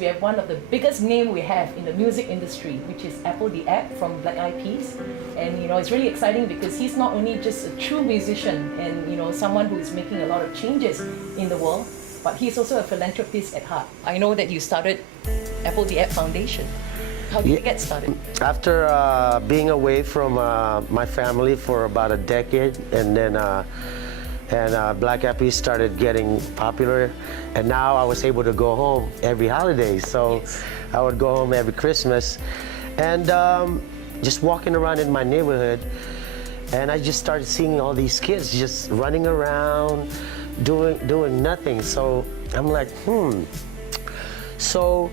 we have one of the biggest name we have in the music industry, which is Apple the App from Black Eyed Peas. And it's really exciting because he's not only just a true musician and someone who is making a lot of changes in the world, but he's also a philanthropist at heart. I know that you started Apple the App Foundation. How did you get started? After being away from my family for about a decade, and then Black Eyed Peas started getting popular, and now I was able to go home every holiday. So yes. I would go home every Christmas, and just walking around in my neighborhood, and I just started seeing all these kids just running around, doing nothing. So I'm like, So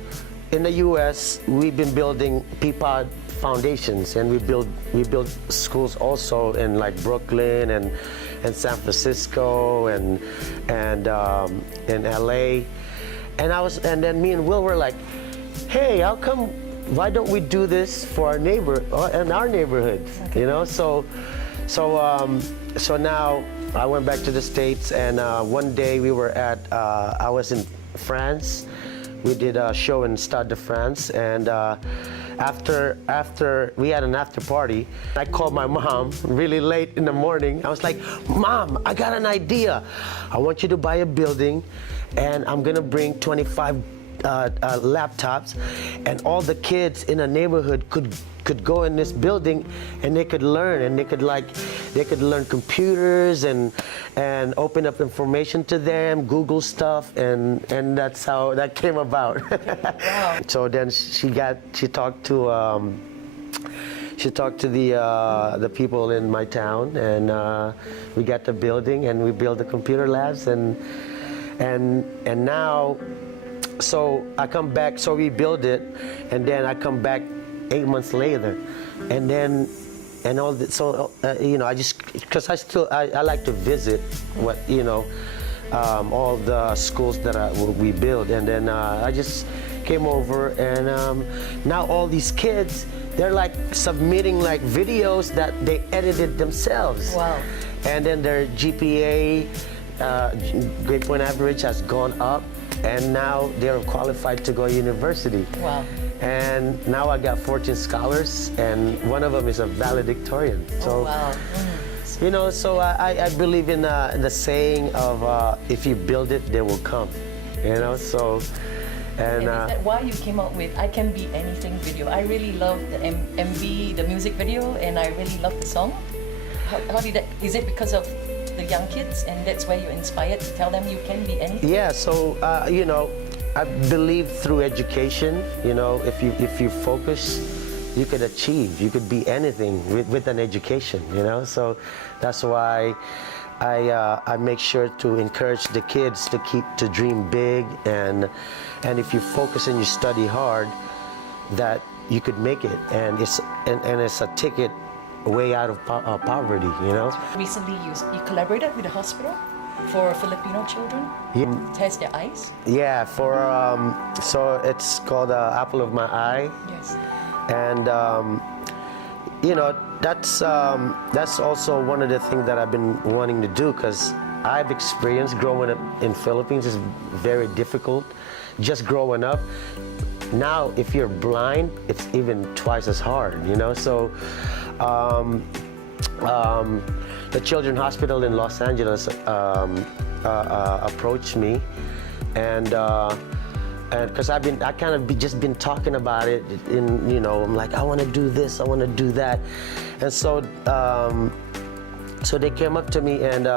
in the U.S., we've been building Peapod foundations, and we build schools also in like Brooklyn and San Francisco and in LA. And then me and Will were like, hey, why don't we do this for our in our neighborhood? Okay. So now I went back to the States, and one day we were I was in France. We did a show in Stade de France, and after we had an after party, I called my mom really late in the morning. I was like, Mom, I got an idea. I want you to buy a building, and I'm gonna bring 25 laptops, and all the kids in the neighborhood could go in this building, and they could learn, and they could learn computers and open up information to them, Google stuff, and that's how that came about. Wow. So then she talked to the people in my town, and we got the building, and we built the computer labs, and now. So I come back, so we build it, and then I come back 8 months later, and all that. So I just, because I like to visit what all the schools that we build, and then I just came over, and now all these kids, they're like submitting like videos that they edited themselves. Wow. And then their GPA, grade point average, has gone up. And now they're qualified to go to university. Wow. And now I got 14 scholars, and one of them is a valedictorian. So, wow. So I believe in the saying of if you build it, they will come. So. And is that why you came out with I Can Be Anything video? I really love the MV, the music video, and I really love the song. How did that? Is it because of the young kids, and that's where you're inspired to tell them you can be anything? Yeah, so I believe through education, if you focus, you could achieve, you could be anything with an education, so that's why I make sure to encourage the kids to dream big, and if you focus and you study hard, that you could make it, and it's a ticket way out of poverty, Recently, you collaborated with the hospital for Filipino children to test their eyes. Yeah, so it's called Apple of My Eye. Yes. And that's also one of the things that I've been wanting to do, because I've experienced growing up in Philippines is very difficult. Just growing up. Now, if you're blind, it's even twice as hard, So. The Children's Hospital in Los Angeles approached me, and because I kind of just been talking about it, I'm like, I want to do this, I want to do that, and so they came up to me, and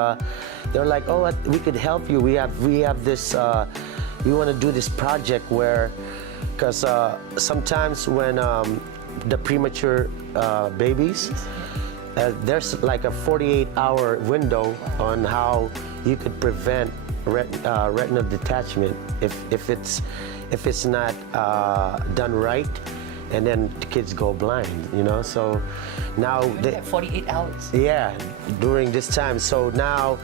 they're like, oh, we could help you. We have this. We want to do this project where, because sometimes when the premature babies. There's like a 48-hour window on how you could prevent retinal detachment if it's not done right, and then the kids go blind. So now they have 48 hours. Yeah, during this time. So now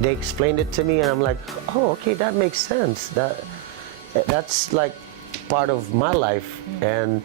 they explained it to me, and I'm like, oh, okay, that makes sense. That's like part of my life, and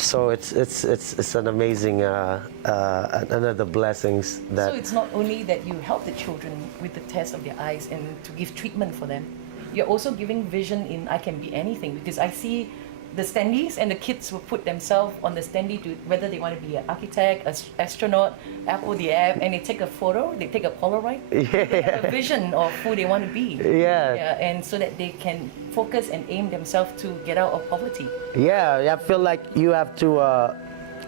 so it's an amazing another blessings that. So it's not only that you help the children with the test of their eyes and to give treatment for them, you're also giving vision in I can be anything, because I see the standees and the kids will put themselves on the standee to whether they want to be an architect, an astronaut, Apple the app, and they take a photo, they take a Polaroid, they have a vision of who they want to be. Yeah. And so that they can focus and aim themselves to get out of poverty. Yeah, I feel like you have to,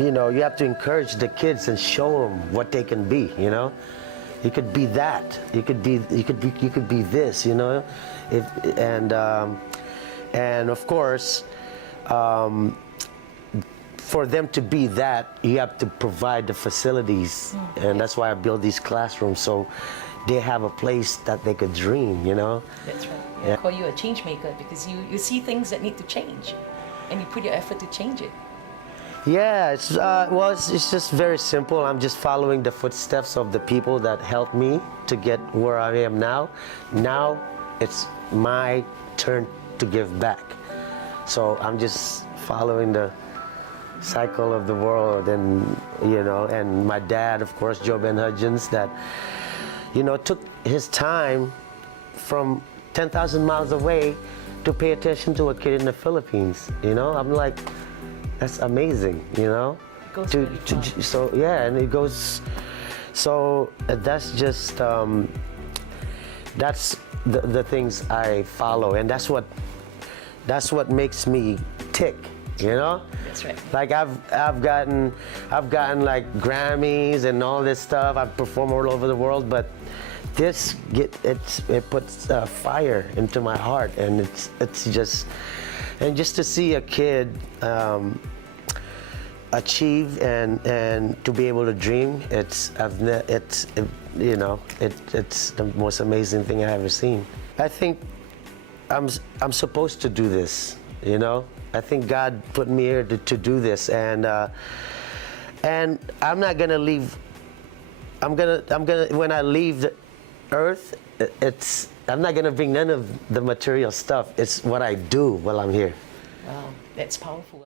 you have to encourage the kids and show them what they can be. You know, you could be that. You could be this. You know, and of course, for them to be that, you have to provide the facilities, and that's why I build these classrooms so they have a place that they could dream. You know. That's right. Yeah. I call you a change maker because you see things that need to change, and you put your effort to change it. Yeah, it's just very simple. I'm just following the footsteps of the people that helped me to get where I am now. Now it's my turn to give back. So I'm just following the cycle of the world, and and my dad, of course, Joe Ben Hudgens, that took his time from 10,000 miles away to pay attention to a kid in the Philippines. I'm like, that's amazing. It goes really far. So yeah, and it goes. So that's just that's the things I follow, and that's what makes me tick. That's right. Like I've gotten like Grammys and all this stuff. I've performed all over the world, but it puts fire into my heart, and it's just to see a kid achieve and to be able to dream. It's the most amazing thing I've ever seen. I think I'm supposed to do this. I think God put me here to do this, and I'm not gonna leave. I'm gonna when I leave the earth, I'm not gonna bring none of the material stuff. It's what I do while I'm here. Wow, that's powerful.